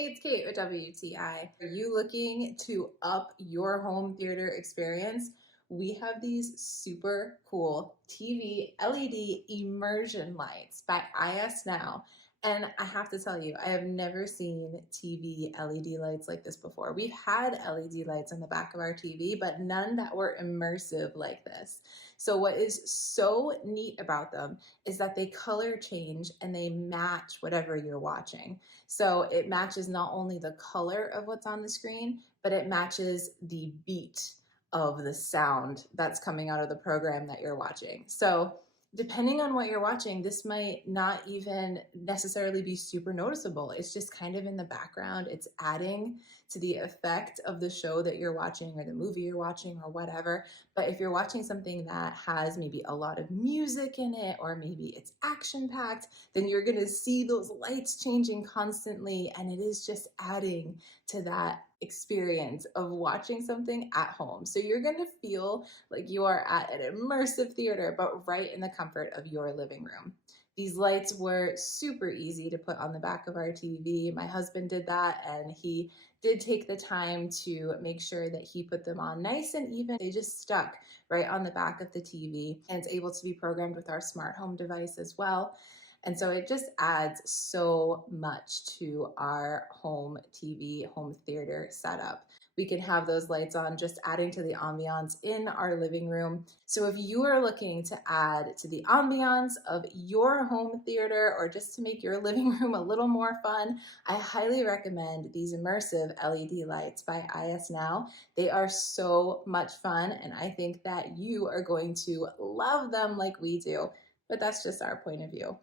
Hey, it's Kate with WTI. Are you looking to up your home theater experience? We have these super cool TV LED immersion lights by ISNOW. And I have to tell you, I have never seen TV LED lights like this before. We've had LED lights on the back of our TV, but none that were immersive like this. So what is so neat about them is that they color change and they match whatever you're watching. So it matches not only the color of what's on the screen, but it matches the beat of the sound that's coming out of the program that you're watching. So depending on what you're watching, this might not even necessarily be super noticeable. It's just kind of in the background. It's adding to the effect of the show that you're watching or the movie you're watching or whatever. But if you're watching something that has maybe a lot of music in it, or maybe it's action packed, then you're going to see those lights changing constantly. And it is just adding to that experience of watching something at home. So you're going to feel like you are at an immersive theater, but right in the comfort of your living room. These lights were super easy to put on the back of our TV. My husband did that, and he did take the time to make sure that he put them on nice and even. They just stuck right on the back of the TV, and it's able to be programmed with our smart home device as well. And so it just adds so much to our home TV, home theater setup. We can have those lights on, just adding to the ambiance in our living room. So if you are looking to add to the ambiance of your home theater, or just to make your living room a little more fun, I highly recommend these immersive LED lights by ISNOW. They are so much fun, and I think that you are going to love them like we do. But that's just our point of view.